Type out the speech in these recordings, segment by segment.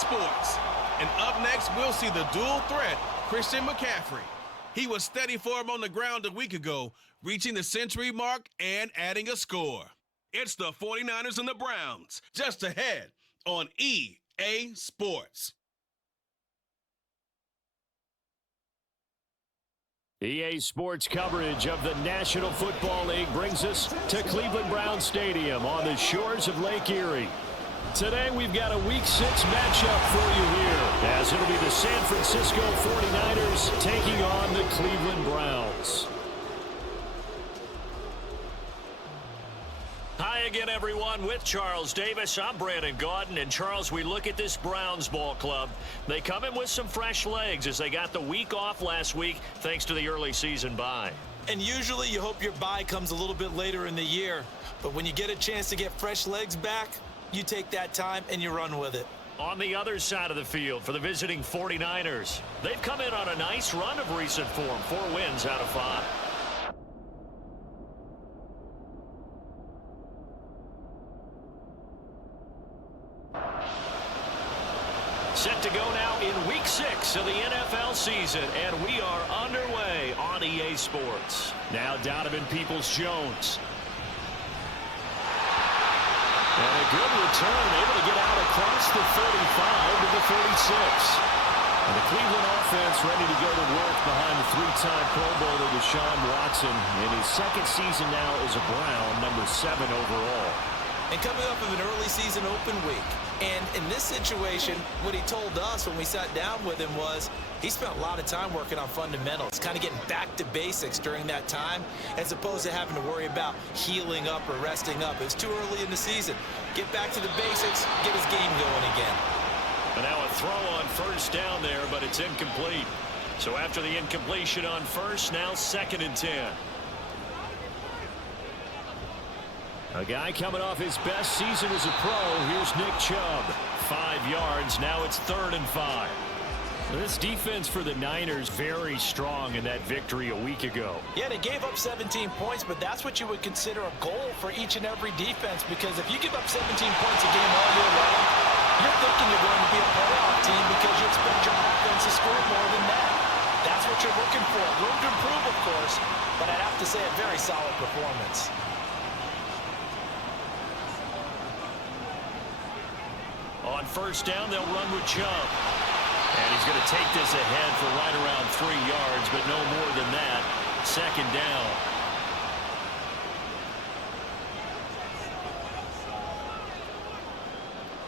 Sports. And up next, we'll see the dual threat, Christian McCaffrey. He was steady for him on the ground a week ago, reaching the century mark and adding a score. It's the 49ers and the Browns, just ahead on EA Sports. EA Sports coverage of the National Football League brings us to Cleveland Browns Stadium on the shores of Lake Erie. Today we've got a Week 6 matchup for you here, as it'll be the San Francisco 49ers taking on the Cleveland Browns. Hi again, everyone. With Charles Davis, I'm Brandon Gaudin. And Charles, we look at this Browns ball club. They come in with some fresh legs as they got the week off last week thanks to the early season bye. And usually you hope your bye comes a little bit later in the year. But when you get a chance to get fresh legs back, you take that time and you run with it. On the other side of the field for the visiting 49ers, they've come in on a nice run of recent form, 4 wins out of 5. Set to go now in Week 6 of the NFL season, and we are underway on EA Sports. Now Donovan Peoples-Jones. And a good return, able to get out across the 35 to the 46. And the Cleveland offense ready to go to work behind the 3-time Pro Bowler Deshaun Watson in his second season now as a Brown, number 7 overall. And coming up of an early season open week. And in this situation, what he told us when we sat down with him was he spent a lot of time working on fundamentals, kind of getting back to basics during that time, as opposed to having to worry about healing up or resting up. It was too early in the season. Get back to the basics, get his game going again. And now a throw on first down there, but it's incomplete. So after the incompletion on first, now 2nd and 10. A guy coming off his best season as a pro. Here's Nick Chubb. 5 yards. Now it's 3rd and 5. This defense for the Niners very strong in that victory a week ago. Yeah, they gave up 17 points, but that's what you would consider a goal for each and every defense, because if you give up 17 points a game all year long, you're thinking you're going to be a playoff team because you expect your offense to score more than that. That's what you're looking for. Room to improve, of course, but I'd have to say a very solid performance. On first down, they'll run with Chubb. And he's going to take this ahead for right around 3 yards, but no more than that. 2nd down.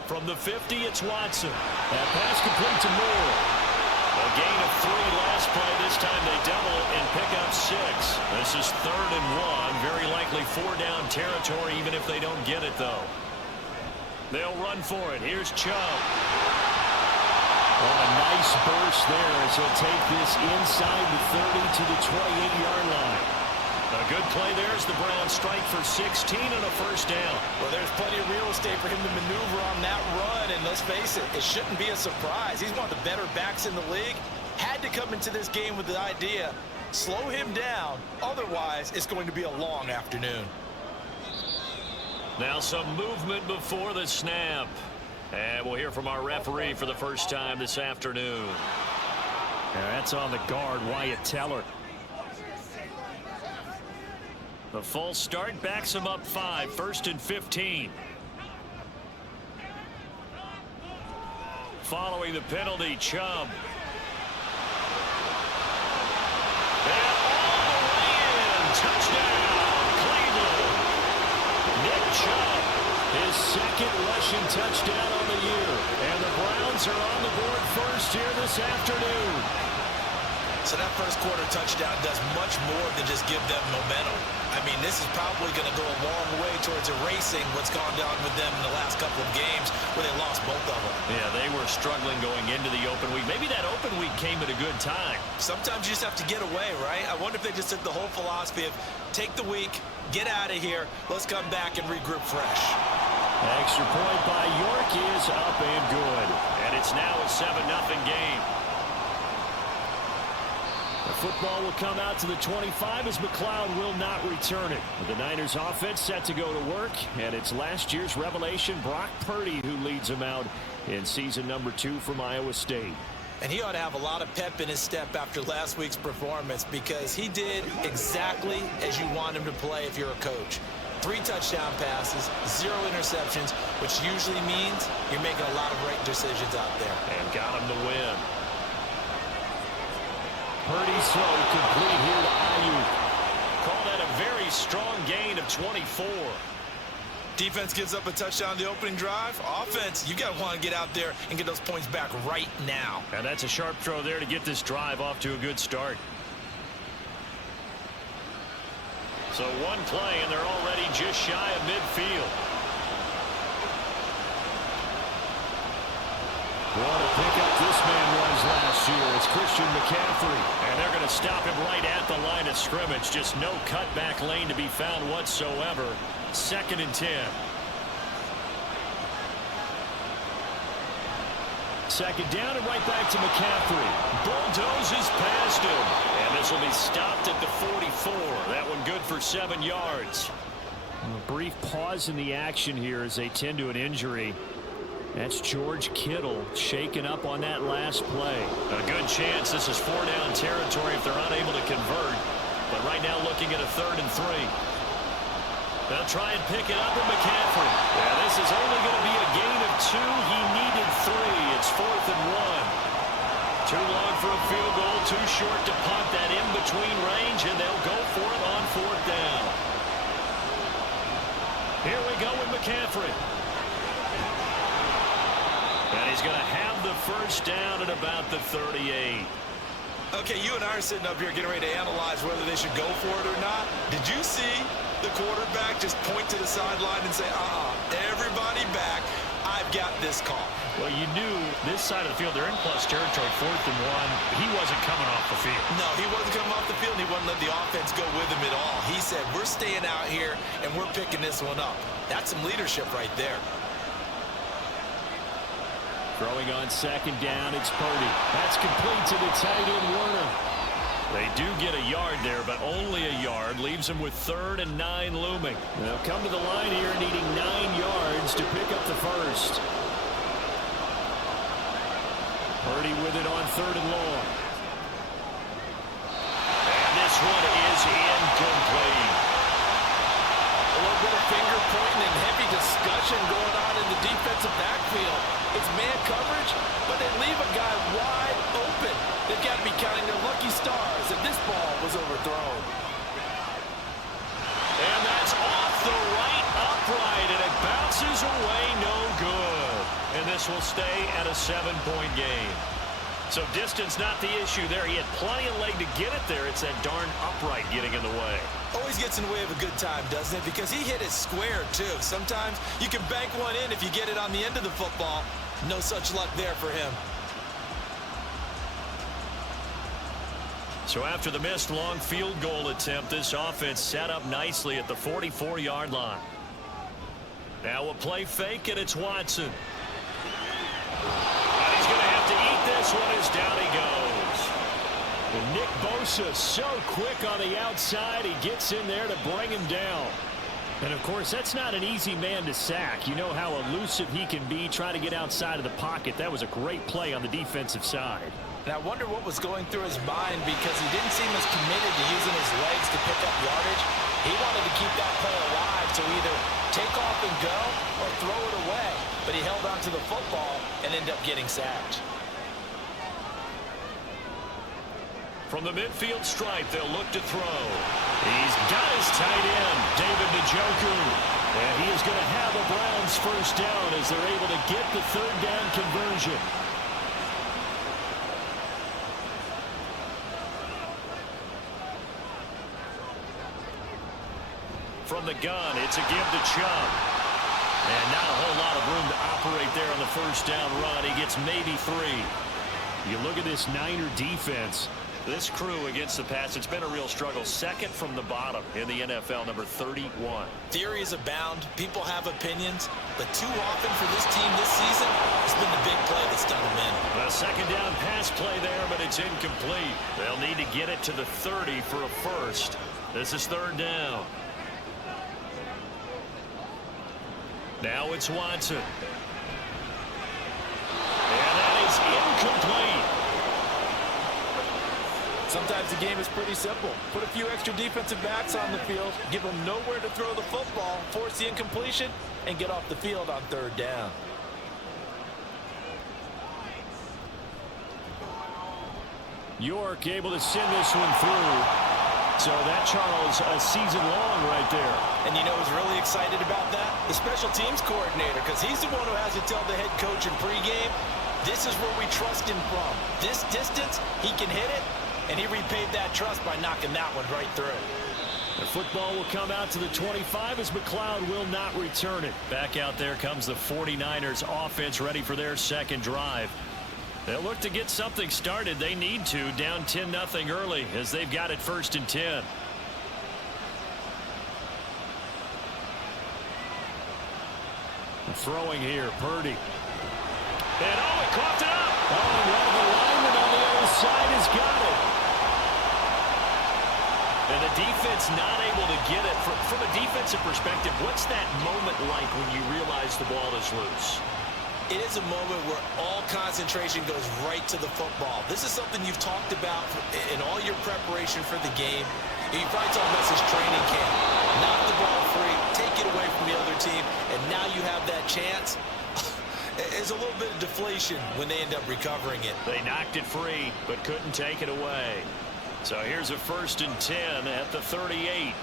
From the 50, it's Watson. That pass complete to Moore. A gain of 3 last play. This time they double it and pick up 6. This is 3rd and 1. Very likely 4-down territory, even if they don't get it, though. They'll run for it. Here's Chubb. Oh, a nice burst there as he'll take this inside the 30 to the 28-yard line. A good play there as the Browns strike for 16 and a first down. Well, there's plenty of real estate for him to maneuver on that run, and let's face it, it shouldn't be a surprise. He's one of the better backs in the league. Had to come into this game with the idea, slow him down, otherwise it's going to be a long afternoon. Now some movement before the snap. And we'll hear from our referee for the first time this afternoon. And that's on the guard, Wyatt Teller. The full start backs him up 5, 1st and 15. Following the penalty, Chubb. And all the way in. Touchdown, Cleveland. Nick Chubb, his 2nd rushing touchdown on the year. And the Browns are on the board first here this afternoon. So that first quarter touchdown does much more than just give them momentum. I mean, this is probably going to go a long way towards erasing what's gone down with them in the last couple of games where they lost both of them. Yeah, they were struggling going into the open week. Maybe that open week came at a good time. Sometimes you just have to get away, right? I wonder if they just took the whole philosophy of take the week, get out of here, let's come back and regroup fresh. Extra point by York is up and good. And it's now a 7-0 game. The football will come out to the 25 as McLeod will not return it. The Niners offense set to go to work, and it's last year's revelation, Brock Purdy, who leads them out in season number 2 from Iowa State. And he ought to have a lot of pep in his step after last week's performance because he did exactly as you want him to play if you're a coach. 3 touchdown passes, 0 interceptions, which usually means you're making a lot of right decisions out there. And got him to win. Purdy's throw complete here to Ayuk. Call that a very strong gain of 24. Defense gives up a touchdown the opening drive. Offense, you got to want to get out there and get those points back right now. And that's a sharp throw there to get this drive off to a good start. So one play, and they're already just shy of midfield. What a pickup this man was last year. It's Christian McCaffrey. And they're going to stop him right at the line of scrimmage. Just no cutback lane to be found whatsoever. 2nd and 10. 2nd down and right back to McCaffrey. Bulldozes past him. And this will be stopped at the 44. That one good for 7 yards. A brief pause in the action here as they tend to an injury. That's George Kittle shaken up on that last play. A good chance this is 4-down territory if they're unable to convert. But right now looking at a 3rd and 3. They'll try and pick it up with McCaffrey. Yeah, this is only going to be a gain of 2. He needed 3. It's 4th and 1. Too long for a field goal. Too short to punt that in between range. And they'll go for it on 4th down. Here we go with McCaffrey. And he's going to have the 1st down at about the 38. Okay, you and I are sitting up here getting ready to analyze whether they should go for it or not. Did you see the quarterback just point to the sideline and say, everybody back, I've got this call? Well, you knew this side of the field, they're in plus territory, 4th and 1. He wasn't coming off the field. No, he wasn't coming off the field, and he wouldn't let the offense go with him at all. He said, we're staying out here, and we're picking this one up. That's some leadership right there. Throwing on 2nd down, it's Purdy. That's complete to the tight end, Warner. They do get a yard there, but only a yard. Leaves them with 3rd and 9 looming. They'll come to the line here needing 9 yards to pick up the 1st. Purdy with it on 3rd and long. And this one is incomplete. A little bit of finger pointing and heavy discussion going on in the defensive backfield. It's man coverage, but they leave a guy wide open. They've got to be counting their lucky stars that this ball was overthrown. And that's off the right upright, and it bounces away no good. And this will stay at a 7-point game. So distance not the issue there. He had plenty of leg to get it there. It's that darn upright getting in the way. Always gets in the way of a good time, doesn't it? Because he hit it square, too. Sometimes you can bank one in if you get it on the end of the football. No such luck there for him. So after the missed long field goal attempt, this offense set up nicely at the 44-yard line. Now a play fake, and it's Watson. And he's going to have to eat this one as down he goes. And Nick Bosa so quick on the outside, he gets in there to bring him down. And, of course, that's not an easy man to sack. You know how elusive he can be trying to get outside of the pocket. That was a great play on the defensive side. And I wonder what was going through his mind because he didn't seem as committed to using his legs to pick up yardage. He wanted to keep that play alive to either take off and go or throw it away. But he held on to the football and ended up getting sacked. From the midfield stripe, they'll look to throw. He's got his tight end, David Njoku. And he is going to have a Browns 1st down as they're able to get the 3rd down conversion. From the gun, it's a give to Chubb. And not a whole lot of room to operate there on the 1st down run. He gets maybe 3. You look at this Niner defense. This crew against the pass, it's been a real struggle. Second from the bottom in the NFL, number 31. Theories abound. People have opinions. But too often for this team this season, it's been the big play that's done them in. A second down pass play there, but it's incomplete. They'll need to get it to the 30 for a first. This is third down. Now it's Watson. And that is incomplete. Sometimes the game is pretty simple. Put a few extra defensive backs on the field, give them nowhere to throw the football, force the incompletion, and get off the field on third down. York able to send this one through. So that, Charles, a season long right there. And you know who's really excited about that? The special teams coordinator, because he's the one who has to tell the head coach in pregame, this is where we trust him from. This distance, he can hit it, and he repaid that trust by knocking that one right through. The football will come out to the 25 as McLeod will not return it. Back out there comes the 49ers offense ready for their second drive. They'll look to get something started. They need to, down 10-0 early as they've got it 1st and 10. Throwing here, Purdy. And he coughed it up. Oh, and one of the linemen on the other side has got it. And the defense not able to get it. From a defensive perspective, what's that moment like when you realize the ball is loose? It is a moment where all concentration goes right to the football. This is something you've talked about in all your preparation for the game. You probably talked about this training camp. Knock the ball free, take it away from the other team, and now you have that chance. There's a little bit of deflation when they end up recovering it. They knocked it free, but couldn't take it away. So here's a 1st and 10 at the 38.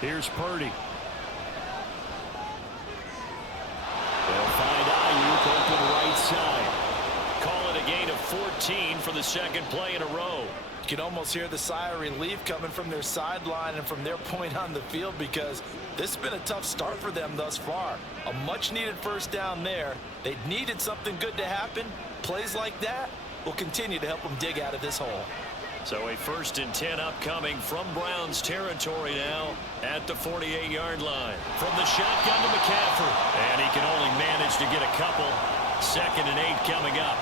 Here's Purdy. They'll find Ayuk open right side. Call it a gain of 14 for the second play in a row. You can almost hear the sigh of relief coming from their sideline and from their point on the field, because this has been a tough start for them thus far. A much-needed first down there. They needed something good to happen. Plays like that will continue to help them dig out of this hole. So a 1st and 10 upcoming from Browns territory now at the 48-yard line. From the shotgun to McCaffrey. And he can only manage to get a couple. 2nd and 8 coming up.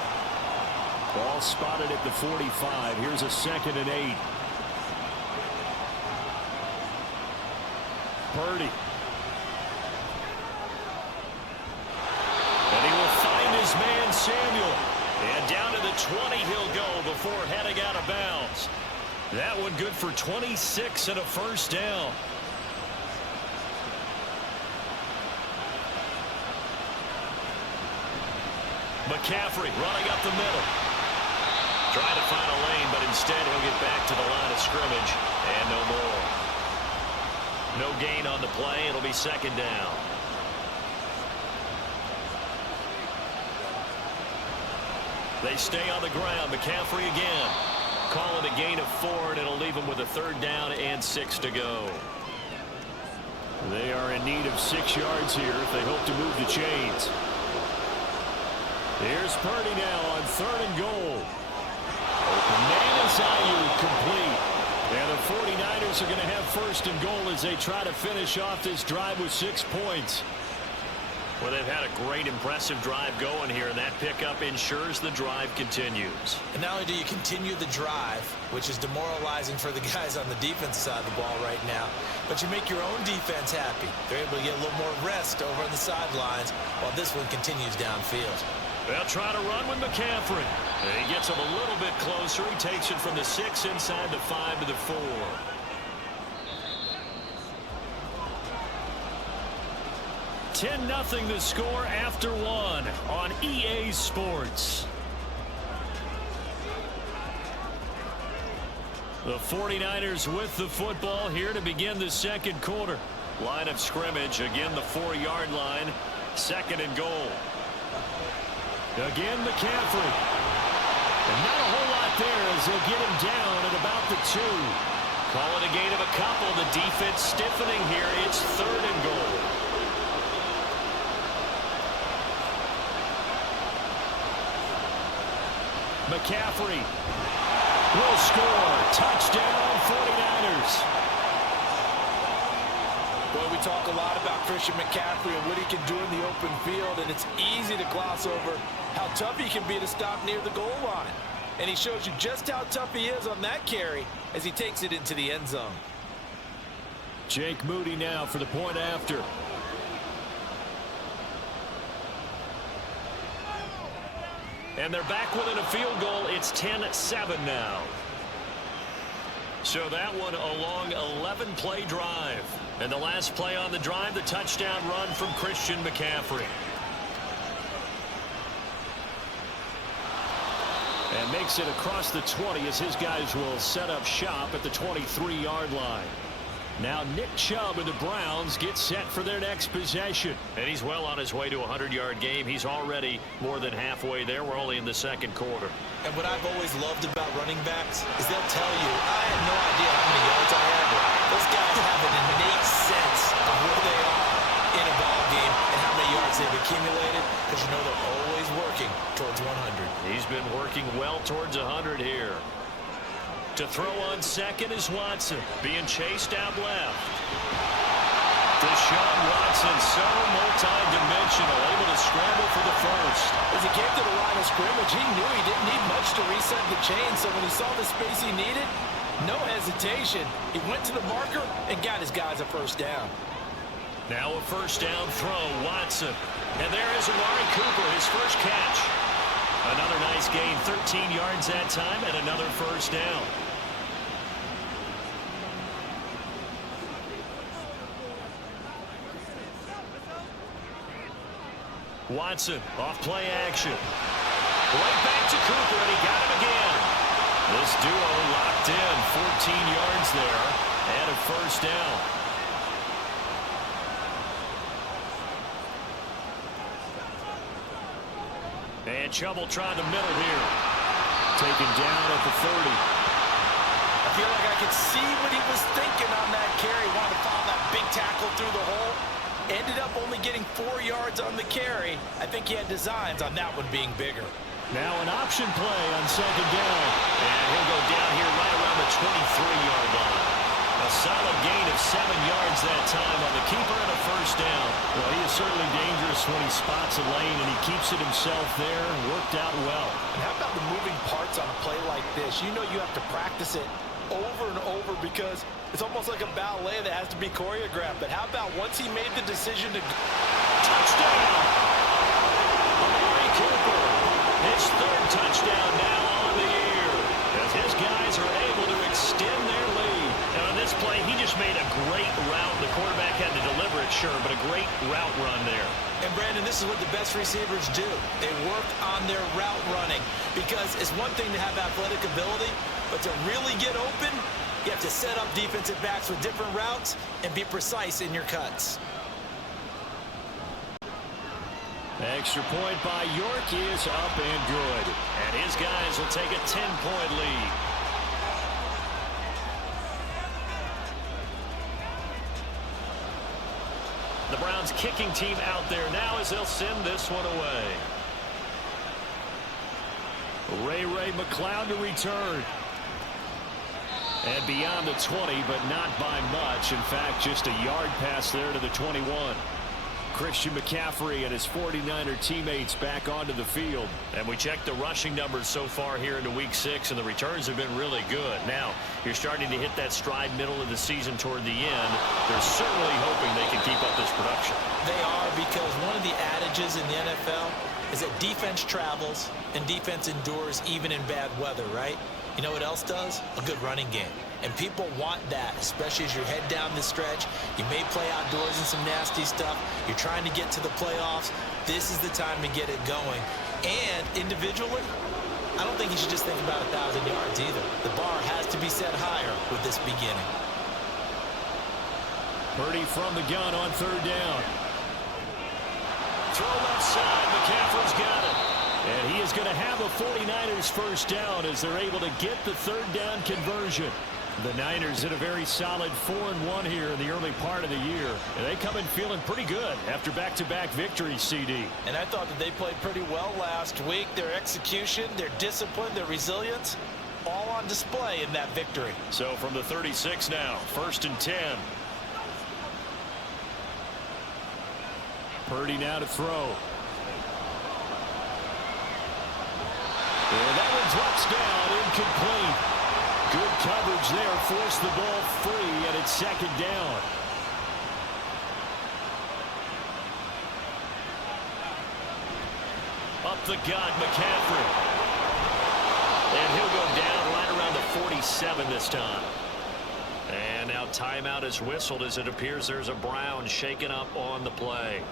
Ball spotted at the 45. Here's a 2nd and 8. Purdy. And he will find his man Samuel. And down to the 20 he'll go before heading out of bounds. That one good for 26 and a first down. McCaffrey running up the middle. Trying to find a lane, but instead he'll get back to the line of scrimmage. And no more. No gain on the play. It'll be 2nd down. They stay on the ground. McCaffrey again. Call it a gain of 4, and it'll leave them with a 3rd down and 6 to go. They are in need of 6 yards here if they hope to move the chains. Here's Purdy now on 3rd and goal. Open man is Ayuk, complete. And the 49ers are going to have 1st and goal as they try to finish off this drive with 6 points. Well, they've had a great, impressive drive going here, and that pickup ensures the drive continues. And not only do you continue the drive, which is demoralizing for the guys on the defensive side of the ball right now, but you make your own defense happy. They're able to get a little more rest over on the sidelines while this one continues downfield. They'll try to run with McCaffrey. And he gets him a little bit closer. He takes it from the 6 inside the 5 to the 4. 10-0 the score after 1 on EA Sports. The 49ers with the football here to begin the second quarter. Line of scrimmage, again the 4-yard line. 2nd and goal. Again McCaffrey. And not a whole lot there as they'll get him down at about the 2. Call it a gain of a couple. The defense stiffening here. It's 3rd and goal. McCaffrey will score. Touchdown, 49ers. Boy, we talk a lot about Christian McCaffrey and what he can do in the open field, and it's easy to gloss over how tough he can be to stop near the goal line. And he shows you just how tough he is on that carry as he takes it into the end zone. Jake Moody now for the point after. And they're back within a field goal. It's 10-7 now. So that one a long 11-play drive. And the last play on the drive, the touchdown run from Christian McCaffrey. And makes it across the 20 as his guys will set up shop at the 23-yard line. Now Nick Chubb and the Browns get set for their next possession. And he's well on his way to a 100-yard game. He's already more than halfway there. We're only in the second quarter. And what I've always loved about running backs is they'll tell you, I had no idea how many yards I had. Those guys have an innate sense of where they are in a ball game and how many yards they've accumulated, because you know they're always working towards 100. He's been working well towards 100 here. To throw on second is Watson, being chased out left. Deshaun Watson, so multi-dimensional, able to scramble for the first. As he came to the line of scrimmage, he knew he didn't need much to reset the chain, so when he saw the space he needed, no hesitation. He went to the marker and got his guys a first down. Now a first down throw, Watson. And there is Amari Cooper, his first catch. Another nice gain, 13 yards that time, and another first down. Watson, off play action. Right back to Cooper, and he got him again. This duo locked in, 14 yards there, and a first down. And Chubb will try the middle here. Taken down at the 30. I feel like I could see what he was thinking on that carry. Wanted to follow that big tackle through the hole. Ended up only getting 4 yards on the carry. I think he had designs on that one being bigger. Now an option play on second down. And he'll go down here right around the 23-yard line. A solid gain of 7 yards that time on the keeper and a first down. Well, he is certainly dangerous when he spots a lane, and he keeps it himself there. Worked out well. And how about the moving parts on a play like this? You know you have to practice it over and over because it's almost like a ballet that has to be choreographed. But how about once he made the decision to go? Touchdown! Amari Cooper, his third touchdown now on the year, as his guys are able to extend their lead. And on this play, he just made a great route. The quarterback had to deliver it, sure, but a great route run there. And Brandon, this is what the best receivers do. They work on their route running, because it's one thing to have athletic ability, but to really get open, you have to set up defensive backs with different routes and be precise in your cuts. Extra point by York is up and good. And his guys will take a 10-point lead. The Browns kicking team out there now as they'll send this one away. Ray McCloud to return. And beyond the 20, but not by much. In fact, just a yard pass there to the 21. Christian McCaffrey and his 49er teammates back onto the field. And we checked the rushing numbers so far here into Week 6, and the returns have been really good. Now, you're starting to hit that stride middle of the season toward the end. They're certainly hoping they can keep up this production. They are, because one of the adages in the NFL is that defense travels and defense endures even in bad weather, right? You know what else does? A good running game. And people want that, especially as you head down the stretch. You may play outdoors in some nasty stuff. You're trying to get to the playoffs. This is the time to get it going. And individually, I don't think you should just think about 1,000 yards either. The bar has to be set higher with this beginning. Purdy from the gun on third down. Throw left side. McCaffrey's got it. And he is going to have a 49ers first down as they're able to get the third down conversion. The Niners in a very solid 4-1 here in the early part of the year. And they come in feeling pretty good after back-to-back victories, CD. And I thought that they played pretty well last week. Their execution, their discipline, their resilience, all on display in that victory. So from the 36 now, 1st and 10. Purdy now to throw. And that one drops down, incomplete. Good coverage there, forced the ball free, and it's 2nd down. Up the gut, McCaffrey. And he'll go down right around the 47 this time. And now timeout is whistled as it appears there's a Brown shaken up on the play.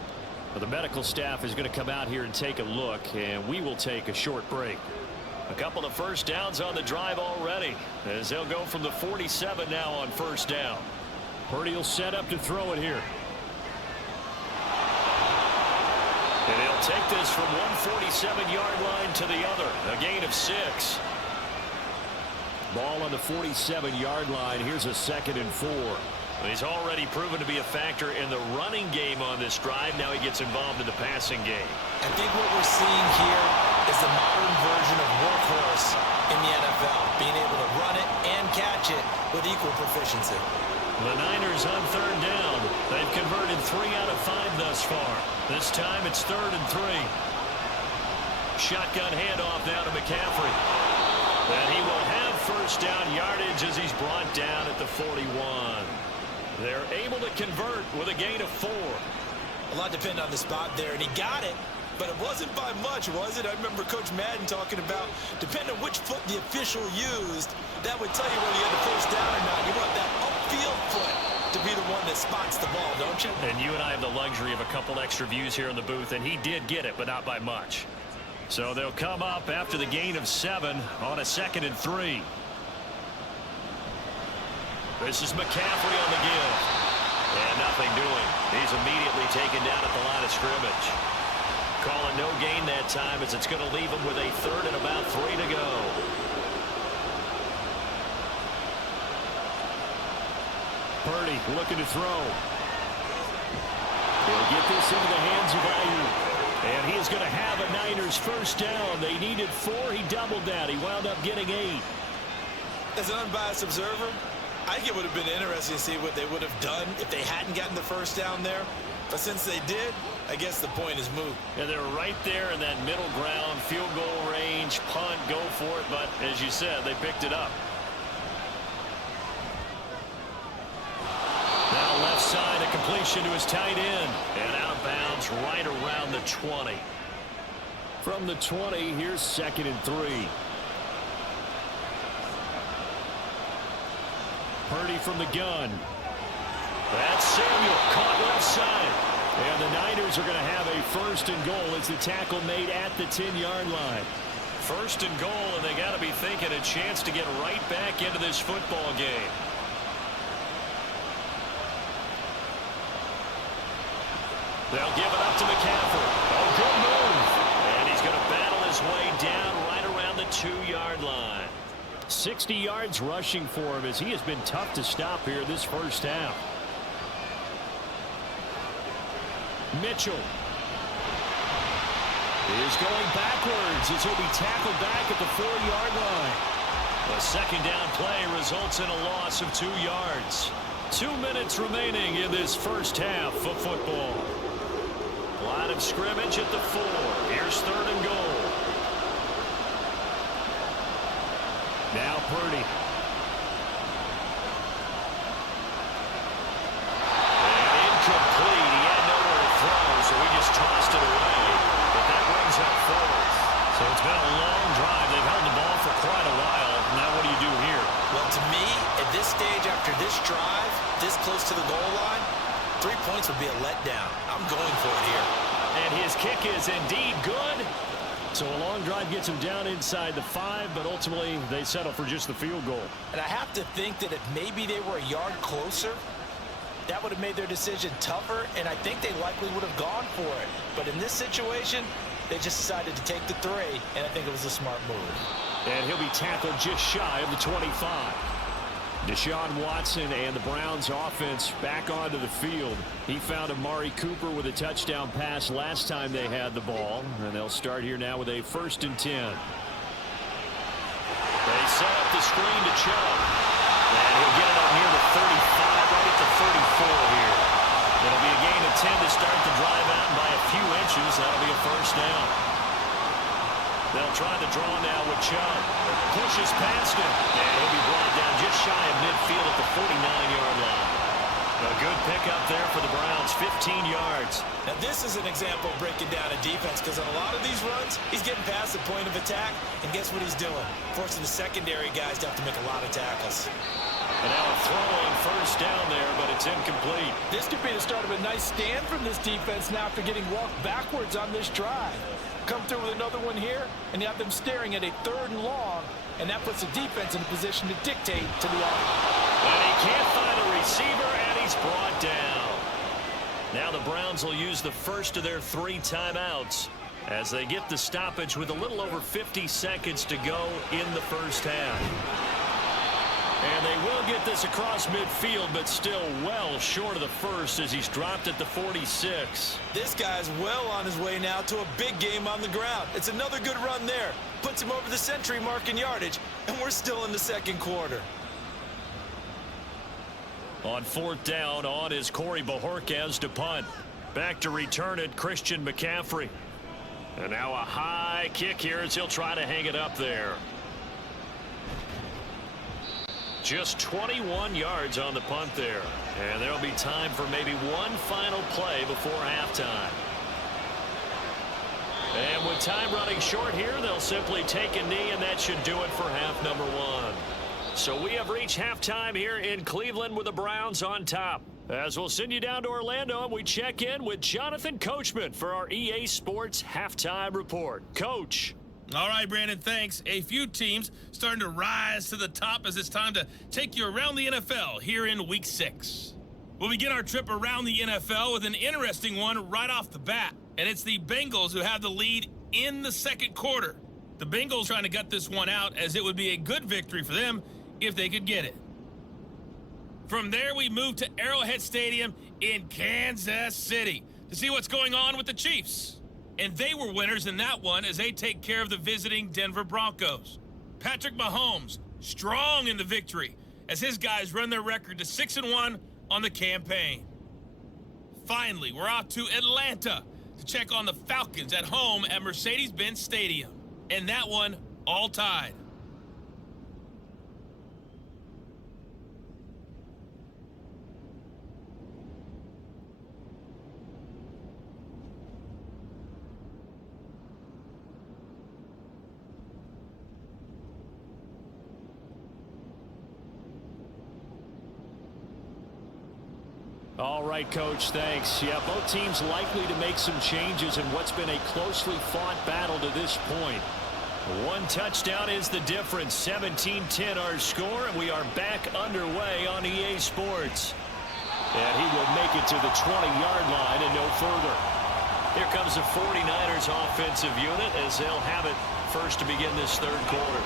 Well, the medical staff is going to come out here and take a look, and we will take a short break. A couple of first downs on the drive already as they'll go from the 47 now on 1st down. Purdy will set up to throw it here. And he'll take this from one 47-yard line to the other. A gain of 6. Ball on the 47-yard line. Here's a 2nd and 4. He's already proven to be a factor in the running game on this drive. Now he gets involved in the passing game. I think what we're seeing here is the modern version of workhorse in the NFL, being able to run it and catch it with equal proficiency. The Niners on 3rd down. They've converted 3 out of 5 thus far. This time it's 3rd and 3. Shotgun handoff now to McCaffrey. And he will have 1st down yardage as he's brought down at the 41. They're able to convert with a gain of 4. A lot depended on the spot there, and he got it, but it wasn't by much, was it? I remember Coach Madden talking about, depending on which foot the official used, that would tell you whether you had the 1st down or not. You want that upfield foot to be the one that spots the ball, don't you? And you and I have the luxury of a couple extra views here in the booth, and he did get it, but not by much. So they'll come up after the gain of 7 on a 2nd and 3. This is McCaffrey on the give. And nothing doing. He's immediately taken down at the line of scrimmage. Calling no gain that time as it's going to leave him with a 3rd and about 3 to go. Purdy looking to throw. He'll get this into the hands of Ayuk. And he is going to have a Niners 1st down. They needed 4. He doubled that. He wound up getting 8. As an unbiased observer, I think it would have been interesting to see what they would have done if they hadn't gotten the 1st down there. But since they did, I guess the point is moot. And they're right there in that middle ground, field goal range, punt, go for it. But as you said, they picked it up. Now left side, a completion to his tight end. And out of bounds right around the 20. From the 20, here's 2nd and 3. Purdy from the gun. That's Samuel caught left side. And the Niners are going to have a 1st and goal as the tackle made at the 10-yard line. 1st and goal, and they got to be thinking a chance to get right back into this football game. They'll give it up to McCaffrey. Oh, good move. And he's going to battle his way down right around the 2-yard line. 60 yards rushing for him as he has been tough to stop here this 1st half. Mitchell is going backwards as he'll be tackled back at the 4-yard line. A 2nd down play results in a loss of 2 yards. 2 minutes remaining in this 1st half of football. Line of scrimmage at the 4. Here's 3rd and goal. Now Purdy. And incomplete. He had nowhere to throw, so he just tossed it away. But that brings up 4th. So it's been a long drive. They've held the ball for quite a while. Now what do you do here? Well, to me, at this stage after this drive, this close to the goal line, 3 points would be a letdown. I'm going for it here. And his kick is indeed good. So a long drive gets him down inside the 5, but ultimately they settle for just the field goal. And I have to think that if maybe they were a yard closer, that would have made their decision tougher, and I think they likely would have gone for it. But in this situation, they just decided to take the 3, and I think it was a smart move. And he'll be tackled just shy of the 25. Deshaun Watson and the Browns offense back onto the field. He found Amari Cooper with a touchdown pass last time they had the ball, and they'll start here now with a 1st and 10. They set up the screen to Chubb, and he'll get it up near the 35, right at the 34 here. It'll be a gain of 10 to start the drive out, and by a few inches, that'll be a 1st down. They'll try the draw now with Chubb. Pushes past him, and he'll be brought down just shy of midfield at the 49-yard line. A good pickup there for the Browns, 15 yards. Now this is an example of breaking down a defense, because on a lot of these runs, he's getting past the point of attack, and guess what he's doing? Forcing the secondary guys to have to make a lot of tackles. And now a throw on 1st down there, but it's incomplete. This could be the start of a nice stand from this defense now after getting walked backwards on this drive. Come through with another one here, and you have them staring at a 3rd and long, and that puts the defense in a position to dictate to the offense. And he can't find a receiver, and he's brought down. Now the Browns will use the first of their 3 timeouts as they get the stoppage with a little over 50 seconds to go in the 1st half. And they will get this across midfield, but still well short of the 1st as he's dropped at the 46. This guy's well on his way now to a big game on the ground. It's another good run there. Puts him over the century mark in yardage, and we're still in the 2nd quarter. On 4th down, on is Corey Bojorquez to punt. Back to return it, Christian McCaffrey. And now a high kick here as he'll try to hang it up there. Just 21 yards on the punt there. And there'll be time for maybe one final play before halftime. And with time running short here, they'll simply take a knee, and that should do it for half number 1. So we have reached halftime here in Cleveland with the Browns on top. As we'll send you down to Orlando, and we check in with Jonathan Coachman for our EA Sports Halftime Report. Coach. All right, Brandon, thanks. A few teams starting to rise to the top as it's time to take you around the NFL here in Week 6. We'll begin our trip around the NFL with an interesting one right off the bat, and it's the Bengals who have the lead in the 2nd quarter. The Bengals trying to gut this one out, as it would be a good victory for them if they could get it. From there, we move to Arrowhead Stadium in Kansas City to see what's going on with the Chiefs. And they were winners in that one as they take care of the visiting Denver Broncos. Patrick Mahomes, strong in the victory as his guys run their record to 6-1 on the campaign. Finally, we're off to Atlanta to check on the Falcons at home at Mercedes-Benz Stadium. And that one all tied. All right, Coach, thanks. Yeah, both teams likely to make some changes in what's been a closely fought battle to this point. One touchdown is the difference. 17-10 our score, and we are back underway on EA Sports. And he will make it to the 20-yard line and no further. Here comes the 49ers offensive unit as they'll have it first to begin this 3rd quarter.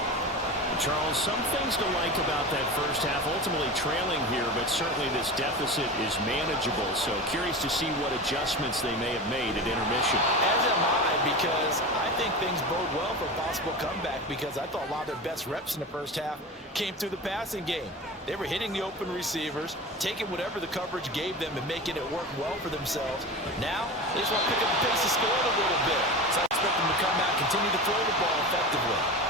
Charles, some things to like about that 1st half, ultimately trailing here, but certainly this deficit is manageable. So curious to see what adjustments they may have made at intermission. As am I, because I think things bode well for a possible comeback, because I thought a lot of their best reps in the 1st half came through the passing game. They were hitting the open receivers, taking whatever the coverage gave them and making it work well for themselves. Now, they just want to pick up the pace of scoring a little bit. So I expect them to come out, continue to throw the ball effectively.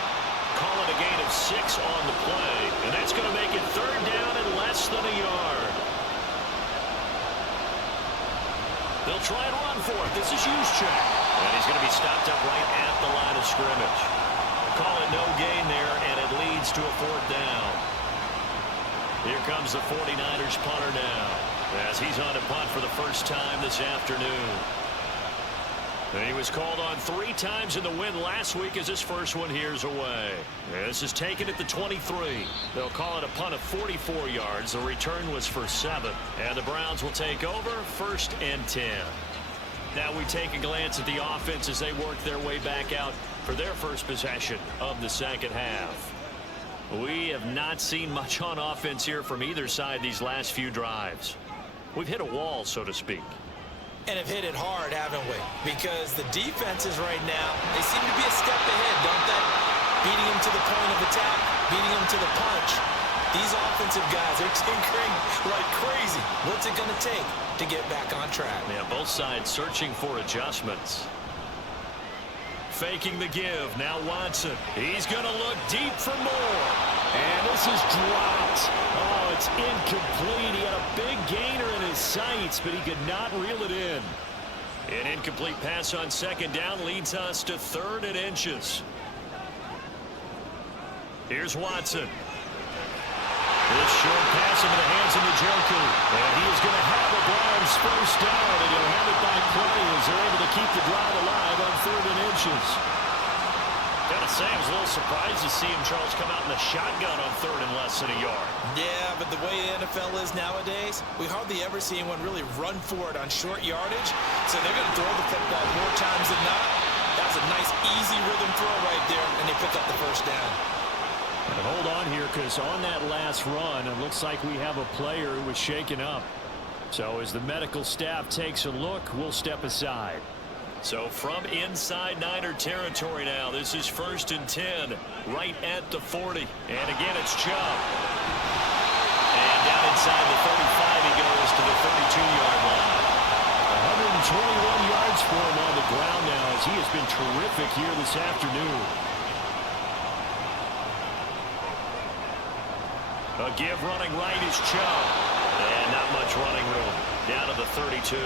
Call it a gain of 6 on the play, and that's going to make it 3rd down and less than a yard. They'll try and run for it. This is Juszczyk, and he's going to be stopped up right at the line of scrimmage. Call it no gain there, and it leads to a 4th down. Here comes the 49ers punter now, as he's on to punt for the first time this afternoon. And he was called on 3 times in the win last week as his first one here's away. This is taken at the 23. They'll call it a punt of 44 yards. The return was for 7. And the Browns will take over 1st and 10. Now we take a glance at the offense as they work their way back out for their first possession of the 2nd half. We have not seen much on offense here from either side these last few drives. We've hit a wall, so to speak. And have hit it hard, haven't we? Because the defenses right now, they seem to be a step ahead, don't they? Beating them to the point of attack, beating them to the punch. These offensive guys are tinkering like crazy. What's it going to take to get back on track? Yeah, both sides searching for adjustments. Faking the give. Now Watson. He's going to look deep for more. And this is dropped. Oh, it's incomplete. He had a big gainer in his sights, but he could not reel it in. An incomplete pass on second down leads us to 3rd and inches. Here's Watson. This short pass into the hands of Njoku. And he is going to have the Browns first down, and he'll have it by play as they're able to keep the drive alive on 3rd and inches. Gotta say, I was a little surprised to see him, Charles, come out in the shotgun on 3rd and less than a yard. Yeah, but the way the NFL is nowadays, we hardly ever see anyone really run for it on short yardage. So they're going to throw the football more times than not. That was a nice, easy rhythm throw right there, and they pick up the first down. And hold on here, because on that last run, it looks like we have a player who was shaken up. So as the medical staff takes a look, we'll step aside. So from inside Niner territory now, this is 1st and 10, right at the 40. And again, it's Chubb. And down inside the 35, he goes to the 32-yard line. 121 yards for him on the ground now, as he has been terrific here this afternoon. A give running right is Chubb. And not much running room. Down to the 32.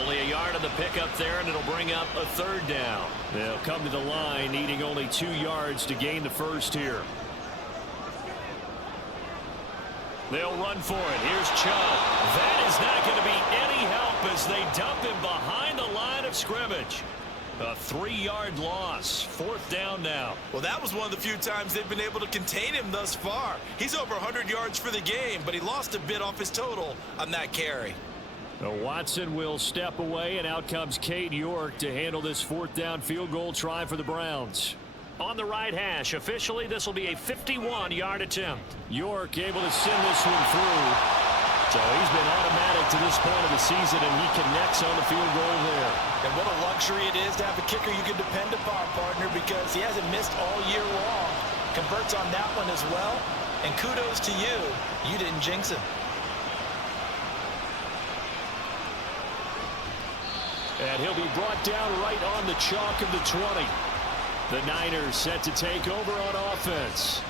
Only a yard on the pickup there, and it'll bring up a 3rd down. They'll come to the line, needing only 2 yards to gain the first here. They'll run for it. Here's Chubb. That is not going to be any help as they dump him behind the line of scrimmage. A 3-yard loss. 4th down now. Well, that was one of the few times they've been able to contain him thus far. He's over 100 yards for the game, but he lost a bit off his total on that carry. Now Watson will step away, and out comes Cade York to handle this 4th down field goal try for the Browns. On the right hash, officially this will be a 51-yard attempt. York able to send this one through. So he's been automatic to this point of the season, and he connects on the field goal there. And what a luxury it is to have a kicker you can depend upon, partner, because he hasn't missed all year long. Converts on that one as well. And kudos to you. You didn't jinx him. And he'll be brought down right on the chalk of the 20. The Niners set to take over on offense.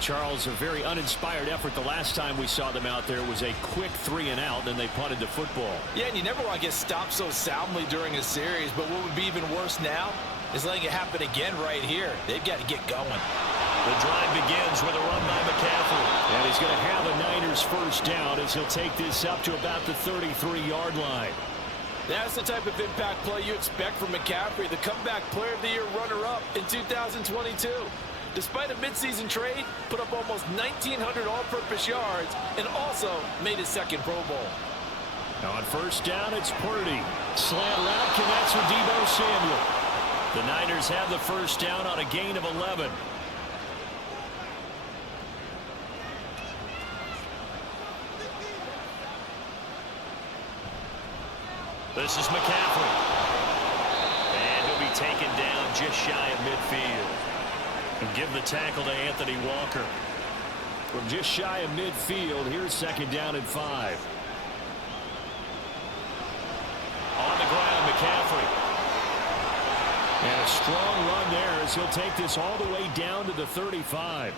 Charles, a very uninspired effort. The last time we saw them out there was a quick 3-and-out, then they punted the football. Yeah, and you never want to get stopped so soundly during a series, but what would be even worse now is letting it happen again right here. They've got to get going. The drive begins with a run by McCaffrey. And he's going to have a Niners first down as he'll take this up to about the 33-yard line. That's the type of impact play you expect from McCaffrey, the comeback player of the year runner-up in 2022. Despite a midseason trade, put up almost 1,900 all-purpose yards and also made his 2nd Pro Bowl. Now on first down, it's Purdy. Slant route connects with Deebo Samuel. The Niners have the first down on a gain of 11. This is McCaffrey. And he'll be taken down just shy of midfield. And give the tackle to Anthony Walker. From just shy of midfield, here's 2nd down and 5. On the ground, McCaffrey. And a strong run there as he'll take this all the way down to the 35.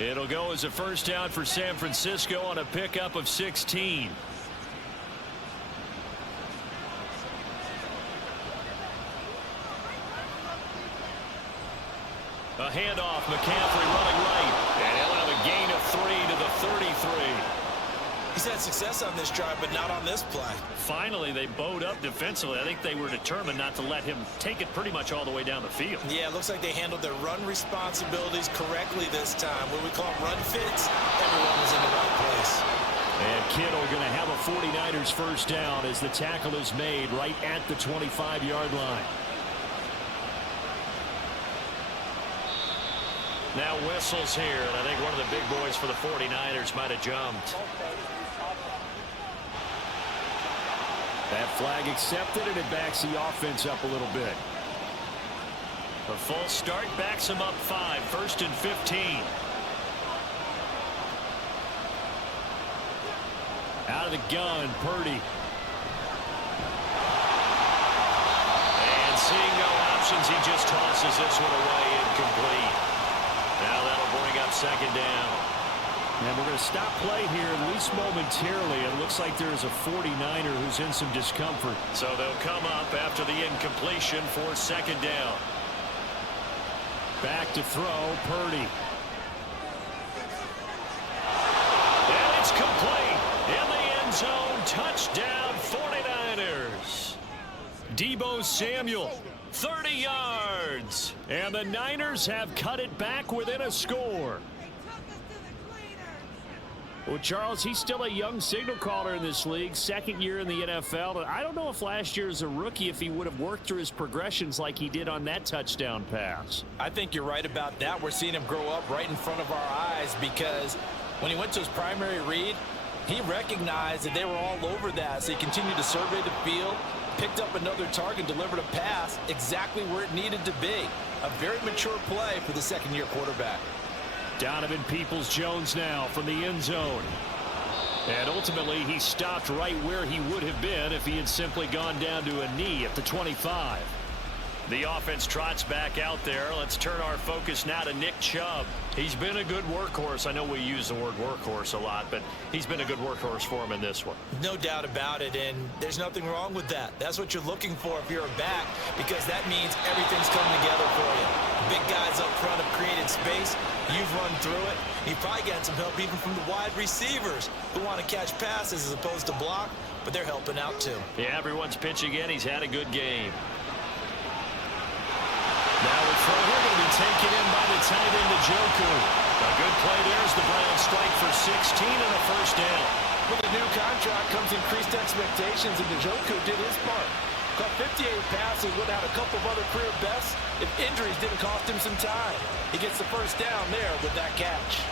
It'll go as a first down for San Francisco on a pickup of 16. A handoff, McCaffrey running right. And he'll have a gain of 3 to the 33. He's had success on this drive, but not on this play. Finally, they bowed up defensively. I think they were determined not to let him take it pretty much all the way down the field. Yeah, it looks like they handled their run responsibilities correctly this time. When we call them run fits, everyone was in the right place. And Kittle going to have a 49ers first down as the tackle is made right at the 25-yard line. Now whistles here, and I think one of the big boys for the 49ers might have jumped. That flag accepted, and it backs the offense up a little bit. A false start backs him up 5, 1st and 15. Out of the gun, Purdy. And seeing no options, he just tosses this one away, incomplete. Now that'll bring up 2nd down. And we're going to stop play here, at least momentarily. It looks like there's a 49er who's in some discomfort. So they'll come up after the incompletion for 2nd down. Back to throw, Purdy. And it's complete. In the end zone, touchdown 49ers. Deebo Samuel, 30 yards. And the Niners have cut it back within a score. Well, Charles, he's still a young signal caller in this league, 2nd year in the NFL. But I don't know if last year as a rookie, if he would have worked through his progressions like he did on that touchdown pass. I think you're right about that. We're seeing him grow up right in front of our eyes because when he went to his primary read, he recognized that they were all over that. So he continued to survey the field, picked up another target, delivered a pass exactly where it needed to be. A very mature play for the 2nd-year quarterback. Donovan Peoples-Jones now from the end zone. And ultimately, he stopped right where he would have been if he had simply gone down to a knee at the 25. The offense trots back out there. Let's turn our focus now to Nick Chubb. He's been a good workhorse. I know we use the word workhorse a lot, but he's been a good workhorse for him in this one. No doubt about it, and there's nothing wrong with that. That's what you're looking for if you're a back, because that means everything's coming together for you. Big guys up front have created space. You've run through it. You've probably gotten some help even from the wide receivers who want to catch passes as opposed to block, but they're helping out too. Yeah, everyone's pitching in. He's had a good game. Now the throw here going to be taken in by the tight end, Njoku. A good play there as the Browns strike for 16 and a 1st down. With a new contract comes increased expectations, and Njoku did his part. Caught 58 passes, would have had a couple of other career bests if injuries didn't cost him some time. He gets the 1st down there with that catch.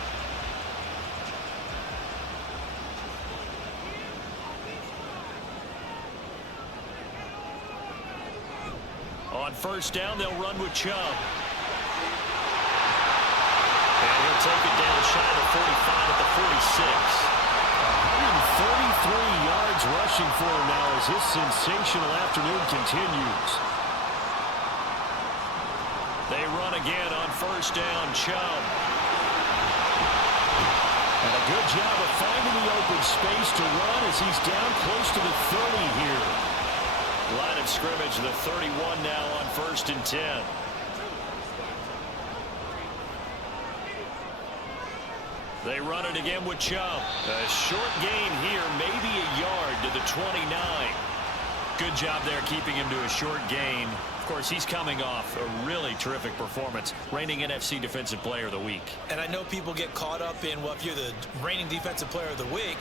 On 1st down, they'll run with Chubb. And he'll take it down shy of the 45 at the 46. 133 yards rushing for him now as his sensational afternoon continues. They run again on 1st down, Chubb. And a good job of finding the open space to run as he's down close to the 30 here. Line of scrimmage, the 31 now on 1st and 10. They run it again with Chubb. A short gain here, maybe a yard to the 29. Good job there keeping him to a short gain. Of course, he's coming off a really terrific performance, reigning NFC Defensive Player of the Week. And I know people get caught up in, well, if you're the reigning Defensive Player of the Week,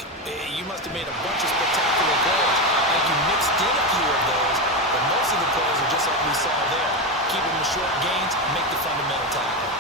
you must have made a bunch of spectacular plays. And you mixed in a few of those, but most of the plays are just like we saw there. Keep them to short gains, make the fundamental tackle.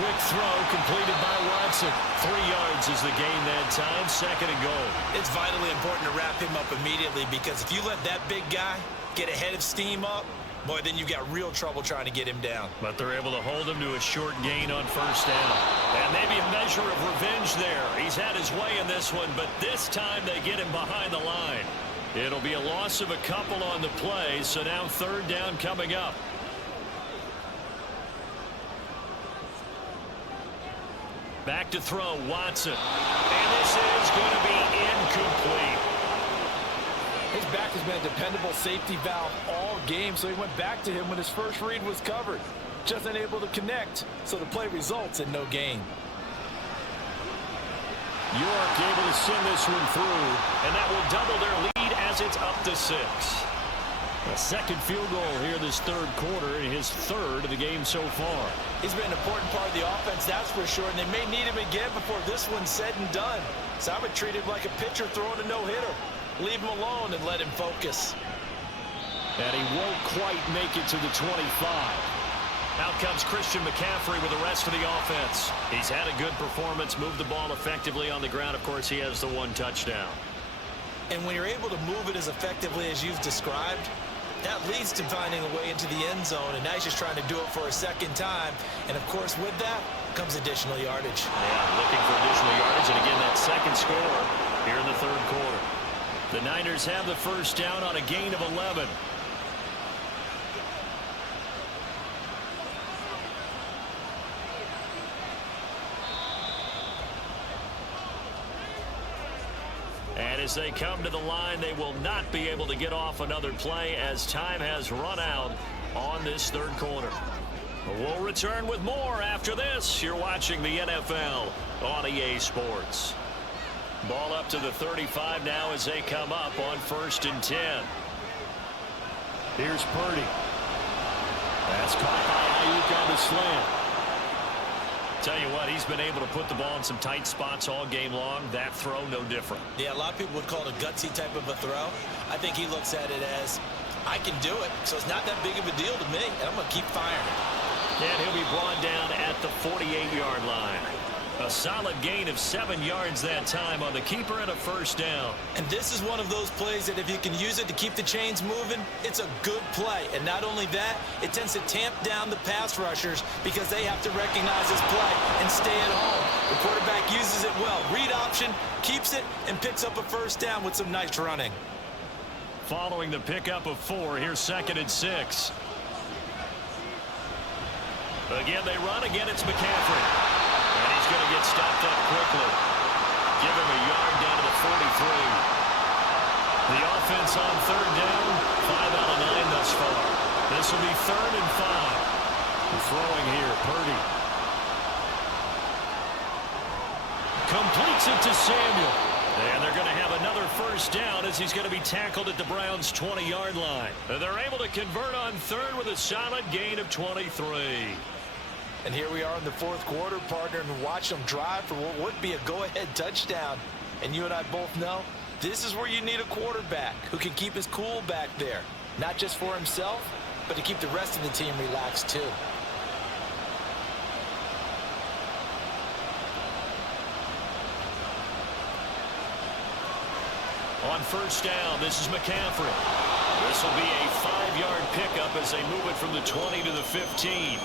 Quick throw completed by Watson. 3 yards is the gain that time. 2nd and goal. It's vitally important to wrap him up immediately because if you let that big guy get a head of steam up, boy, then you've got real trouble trying to get him down. But they're able to hold him to a short gain on 1st down. And maybe a measure of revenge there. He's had his way in this one, but this time they get him behind the line. It'll be a loss of a couple on the play, so now 3rd down coming up. Back to throw, Watson. And this is going to be incomplete. His back has been a dependable safety valve all game, so he went back to him when his first read was covered. Just unable to connect, so the play results in no gain. York able to send this one through, and that will double their lead as it's up to 6. A 2nd field goal here this 3rd quarter, and his 3rd of the game so far. He's been an important part of the offense, that's for sure, and they may need him again before this one's said and done. So I would treat him like a pitcher throwing a no-hitter. Leave him alone and let him focus. And he won't quite make it to the 25. Out comes Christian McCaffrey with the rest of the offense. He's had a good performance, moved the ball effectively on the ground. Of course, he has the one touchdown. And when you're able to move it as effectively as you've described, that leads to finding a way into the end zone, and now he's just trying to do it for a second time. And, of course, with that comes additional yardage. Yeah, looking for additional yardage, and again, that second score here in the third quarter. The Niners have the first down on a gain of 11. And as they come to the line, they will not be able to get off another play as time has run out on this third quarter. We'll return with more after this. You're watching the NFL on EA Sports. Ball up to the 35 now as they come up on 1st and 10. Here's Purdy. That's caught by Ayuk on the slant. Tell you what, he's been able to put the ball in some tight spots all game long. That throw, no different. Yeah, a lot of people would call it a gutsy type of a throw. I think he looks at it as, I can do it, so it's not that big of a deal to me, and I'm going to keep firing. And he'll be brought down at the 48-yard line. A solid gain of 7 yards that time on the keeper and a first down. And this is one of those plays that if you can use it to keep the chains moving, it's a good play. And not only that, it tends to tamp down the pass rushers because they have to recognize this play and stay at home. The quarterback uses it well. Read option, keeps it, and picks up a first down with some nice running. Following the pickup of 4, here's 2nd and 6. Again, they run. Again, it's McCaffrey. And he's going to get stopped up quickly. Give him a yard down to the 43. The offense on 3rd down, 5 out of 9 thus far. This will be 3rd and 5. Throwing here, Purdy. Completes it to Samuel. And they're going to have another first down as he's going to be tackled at the Browns' 20-yard line. They're able to convert on 3rd with a solid gain of 23. And here we are in the 4th quarter, partner, and watch them drive for what would be a go-ahead touchdown. And you and I both know this is where you need a quarterback who can keep his cool back there. Not just for himself, but to keep the rest of the team relaxed too. On first down, this is McCaffrey. This will be a 5-yard pickup as they move it from the 20 to the 15.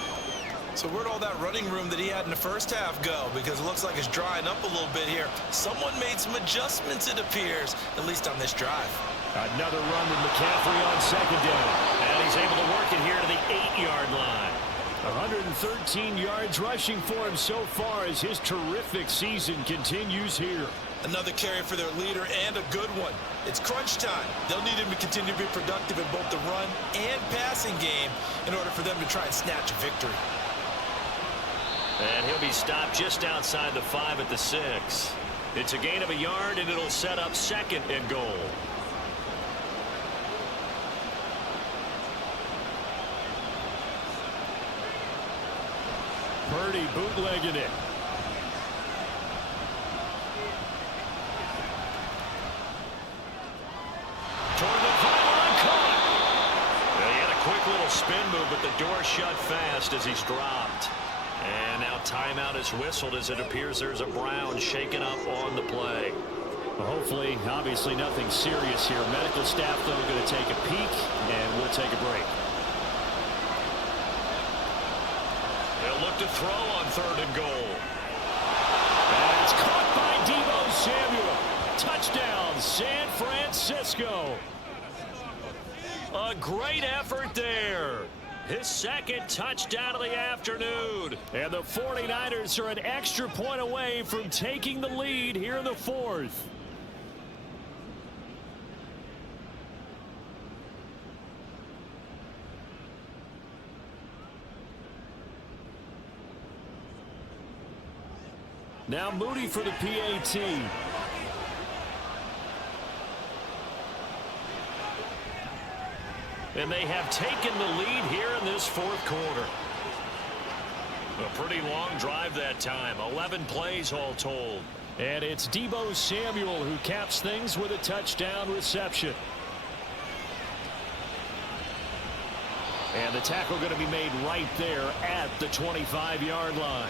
So where'd all that running room that he had in the first half go? Because it looks like it's drying up a little bit here. Someone made some adjustments, it appears, at least on this drive. Another run with McCaffrey on 2nd down. And he's able to work it here to the 8-yard line. 113 yards rushing for him so far as his terrific season continues here. Another carry for their leader and a good one. It's crunch time. They'll need him to continue to be productive in both the run and passing game in order for them to try and snatch a victory. And he'll be stopped just outside the 5 at the 6. It's a gain of a yard, and it'll set up 2nd and goal. Purdy bootlegging it. Toward the pylon, caught. He had a quick little spin move, but the door shut fast as he's dropped. And now timeout is whistled as it appears there's a Brown shaken up on the play. Well, hopefully, obviously nothing serious here. Medical staff, though, going to take a peek, and we'll take a break. They'll look to throw on 3rd and goal. And it's caught by Deebo Samuel. Touchdown, San Francisco. A great effort there. His 2nd touchdown of the afternoon. And the 49ers are an extra point away from taking the lead here in the 4th. Now Moody for the PAT. And they have taken the lead here in this 4th quarter. A pretty long drive that time. 11 plays all told. And it's Deebo Samuel who caps things with a touchdown reception. And the tackle going to be made right there at the 25-yard line.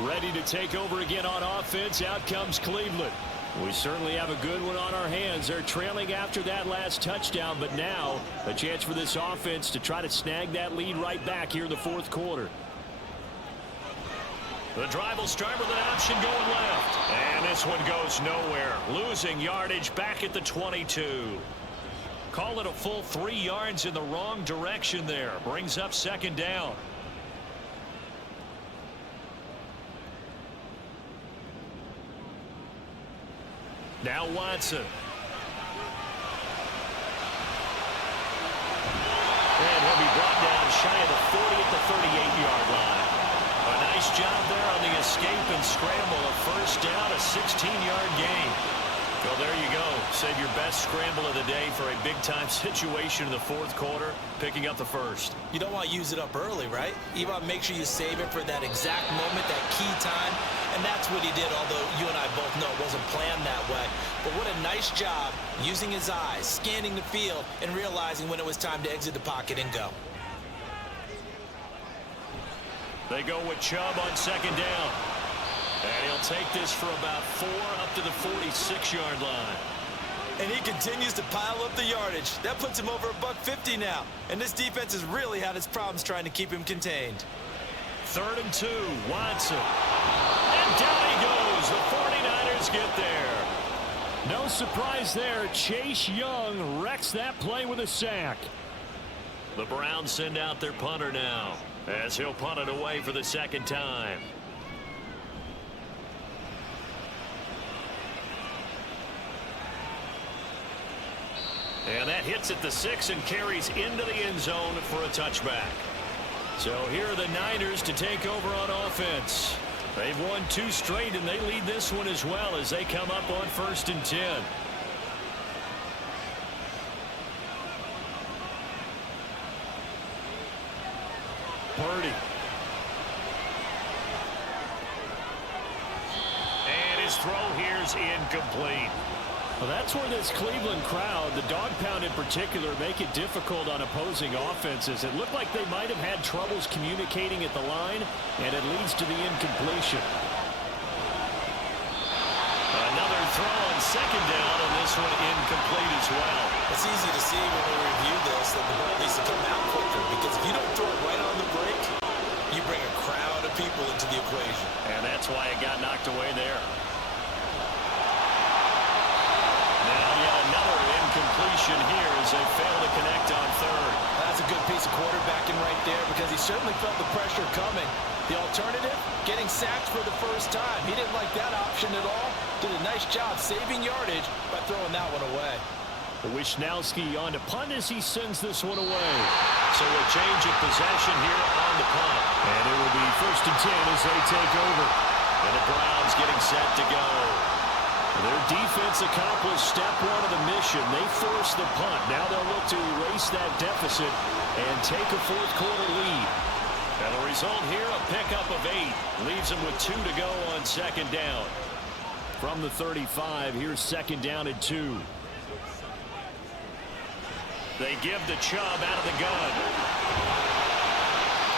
Ready to take over again on offense. Out comes Cleveland. We certainly have a good one on our hands. They're trailing after that last touchdown, but now a chance for this offense to try to snag that lead right back here in the fourth quarter. The drive will start with an option going left. And this one goes nowhere. Losing yardage back at the 22. Call it a full 3 yards in the wrong direction there. Brings up second down. Now Watson. And he'll be brought down shy of the 40 at the 38-yard line. A nice job there on the escape and scramble. A first down, a 16-yard gain. Well, there you go. Save your best scramble of the day for a big-time situation in the fourth quarter, picking up the first. You don't want to use it up early, right? You want to make sure you save it for that exact moment, that key time, and that's what he did, although you and I both know it wasn't planned that way. But what a nice job using his eyes, scanning the field, and realizing when it was time to exit the pocket and go. They go with Chubb on second down. And he'll take this for about 4 up to the 46-yard line. And he continues to pile up the yardage. That puts him over $150 now. And this defense has really had its problems trying to keep him contained. 3rd and 2, Watson. And down he goes. The 49ers get there. No surprise there. Chase Young wrecks that play with a sack. The Browns send out their punter now, as he'll punt it away for the second time. And that hits at the 6 and carries into the end zone for a touchback. So here are the Niners to take over on offense. They've won 2 straight, and they lead this one as well as they come up on 1st and 10. Purdy. And his throw here is incomplete. Well, that's where this Cleveland crowd, the dog pound in particular, make it difficult on opposing offenses. It looked like they might have had troubles communicating at the line, and it leads to the incompletion. Another throw on second down, and this one incomplete as well. It's easy to see when we review this that the ball needs to come out quicker, because if you don't throw it right on the break, you bring a crowd of people into the equation. And that's why it got knocked away there. Now yet another incompletion here as they fail to connect on 3rd. That's a good piece of quarterbacking right there, because he certainly felt the pressure coming. The alternative, getting sacked for the first time. He didn't like that option at all. Did a nice job saving yardage by throwing that one away. Wisnowski on to punt as he sends this one away. So a change of possession here on the punt. And it will be 1st and 10 as they take over. And the Browns getting set to go. Their defense accomplished step 1 of the mission. They forced the punt. Now they'll look to erase that deficit and take a fourth quarter lead. And the result here, a pickup of 8. Leaves them with 2 to go on second down. From the 35, here's second down and 2. They give to Chubb out of the gun.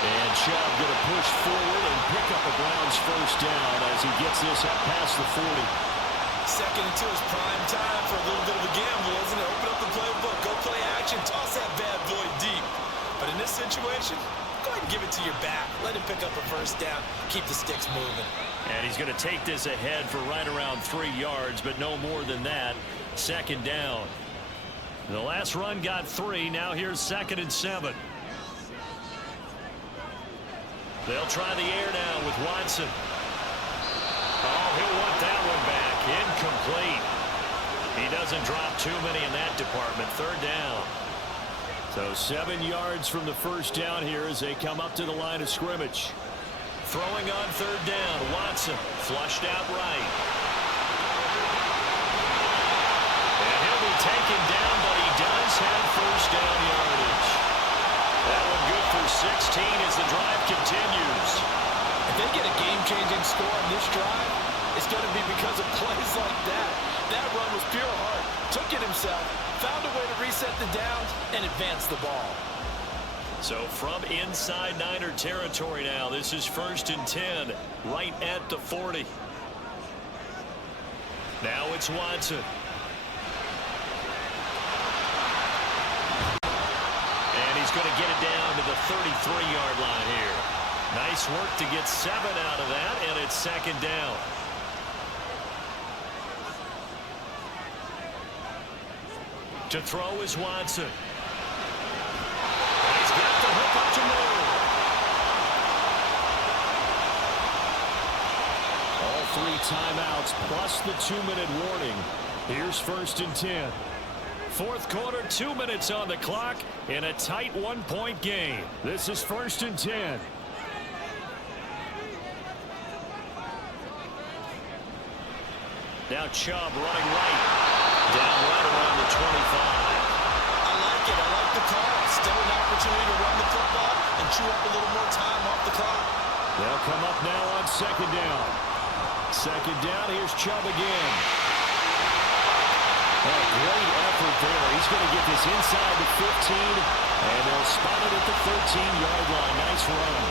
And Chubb going to push forward and pick up a Browns first down as he gets this up past the 40. 2nd and 2 is prime time for a little bit of a gamble, isn't it? Open up the playbook, go play action, toss that bad boy deep. But in this situation, go ahead and give it to your back. Let him pick up a first down, keep the sticks moving. And he's going to take this ahead for right around 3 yards, but no more than that. Second down. The last run got 3. Now here's 2nd and 7. They'll try the air now with Watson. Oh, he'll want that one back. Incomplete. He doesn't drop too many in that department. 3rd down. So 7 yards from the first down here as they come up to the line of scrimmage. Throwing on 3rd down. Watson flushed out right. And he'll be taken down, but he does have first down yardage. That one good for 16 as the drive continues. If they get a game-changing score on this drive, it's going to be because of plays like that. That run was pure heart. Took it himself, found a way to reset the downs, and advance the ball. So from inside Niner territory now, this is 1st and 10, right at the 40. Now it's Watson. And he's going to get it down to the 33-yard line here. Nice work to get 7 out of that, and it's 2nd down. To throw is Watson. He's got the hook up to Moore. All 3 timeouts plus the 2-minute warning. Here's 1st and 10. 4th quarter, 2 minutes on the clock in a tight 1-point game. This is 1st and 10. Now Chubb running right. Down right around the 25. I like it. I like the call. Still an opportunity to run the football and chew up a little more time off the clock. They'll come up now on 2nd down. 2nd down, here's Chubb again. Oh, great effort there. He's going to get this inside the 15, and they'll spot it at the 13-yard line. Nice run.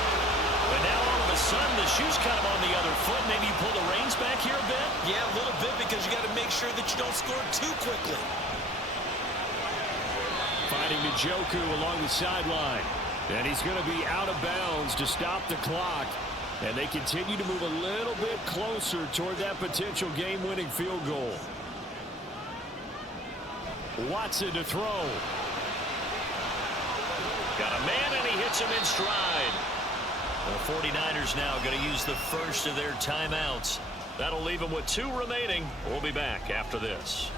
But now all of a sudden, the shoe's kind of on the other foot. Maybe you pull the reins back here a bit? Yeah, a little bit, because you got to make sure that you don't score too quickly. Finding Njoku along the sideline. And he's going to be out of bounds to stop the clock. And they continue to move a little bit closer toward that potential game-winning field goal. Watson to throw. Got a man, and he hits him in stride. The 49ers now going to use the first of their timeouts. That'll leave them with 2 remaining. We'll be back after this.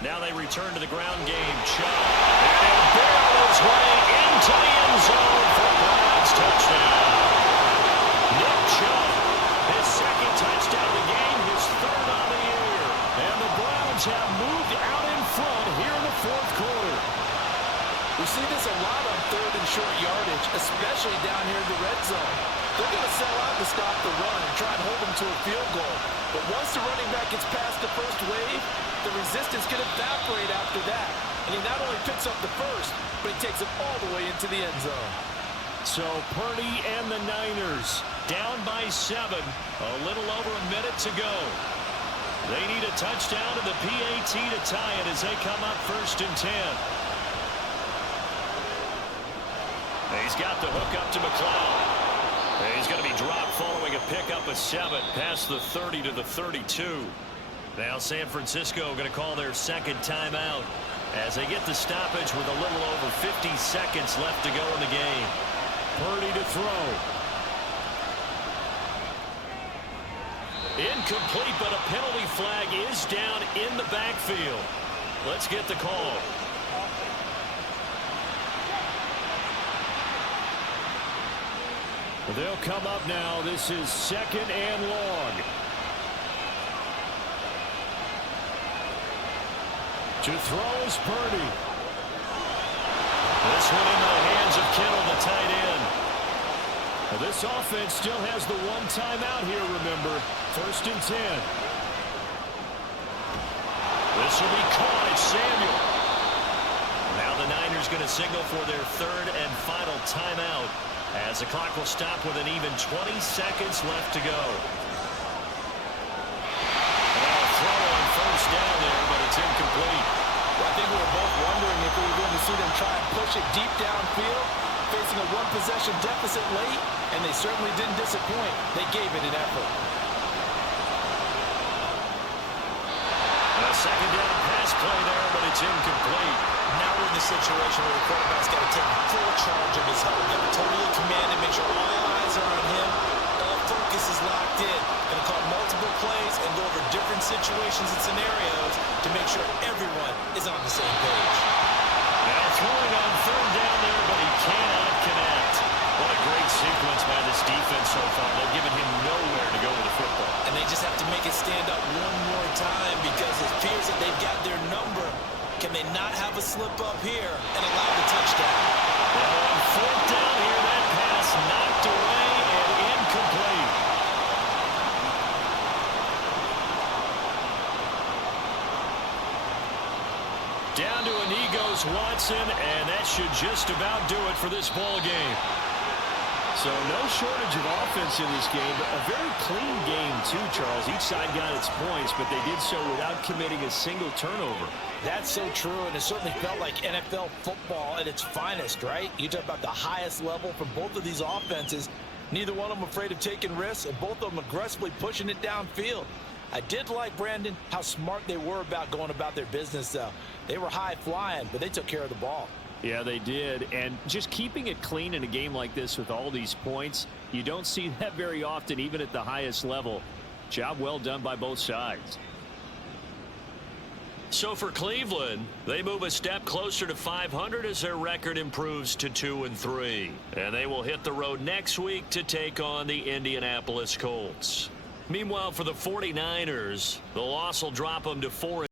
Now they return to the ground game. Chubb. And barrel his way into the end zone for Browns touchdown. Nick Chubb, his 2nd touchdown of the game, his 3rd on the year. And the Browns have moved out in front here in the 4th quarter. We see this a lot on 3rd and short yardage, especially down here in the red zone. They're going to sell out to stop the run and try and hold them to a field goal. But once the running back gets past the first wave, the resistance can evaporate after that. And he not only picks up the first, but he takes it all the way into the end zone. So Purdy and the Niners down by 7. A little over a minute to go. They need a touchdown to the PAT to tie it as they come up 1st and 10. He's got the hook up to McLeod. He's going to be dropped following a pickup of 7 past the 30 to the 32. Now San Francisco going to call their 2nd timeout as they get the stoppage with a little over 50 seconds left to go in the game. Purdy to throw. Incomplete, but a penalty flag is down in the backfield. Let's get the call. They'll come up now. This is 2nd and long. To throw is Purdy. This one into the hands of Kittle, the tight end. Well, this offense still has the 1 timeout here, remember. 1st and 10. This will be caught. It's Samuel. Now the Niners going to signal for their 3rd and final timeout, as the clock will stop with an even 20 seconds left to go. A throw on 1st down there, but it's incomplete. Well, I think we were both wondering if we were going to see them try and push it deep downfield, facing a 1-possession deficit late, and they certainly didn't disappoint. They gave it an effort. A 2nd down pass play there, but it's incomplete. Now we're in the situation where the quarterback's got to take full charge of his huddle. Got to totally command and make sure all eyes are on him. All focus is locked in. Going to call multiple plays and go over different situations and scenarios to make sure everyone is on the same page. Now throwing on 3rd down there, but he cannot connect. What a great sequence by this defense so far. They've given him nowhere to go with the football. And they just have to make it stand up one more time, because it appears that they've got their number. Can they not have a slip up here and allow the touchdown? Well, on 4th down here, that pass knocked away and incomplete. Down to Inigo goes Watson, and that should just about do it for this ball game. So no shortage of offense in this game, but a very clean game too, Charles. Each side got its points, but they did so without committing a single turnover. That's so true, and it certainly felt like NFL football at its finest, right? You talk about the highest level from both of these offenses. Neither one of them afraid of taking risks, and both of them aggressively pushing it downfield. I did like, Brandon, how smart they were about going about their business, though. They were high-flying, but they took care of the ball. Yeah, they did. And just keeping it clean in a game like this with all these points, you don't see that very often, even at the highest level. Job well done by both sides. So for Cleveland, they move a step closer to 500 as their record improves to 2-3. And they will hit the road next week to take on the Indianapolis Colts. Meanwhile, for the 49ers, the loss will drop them to 4-.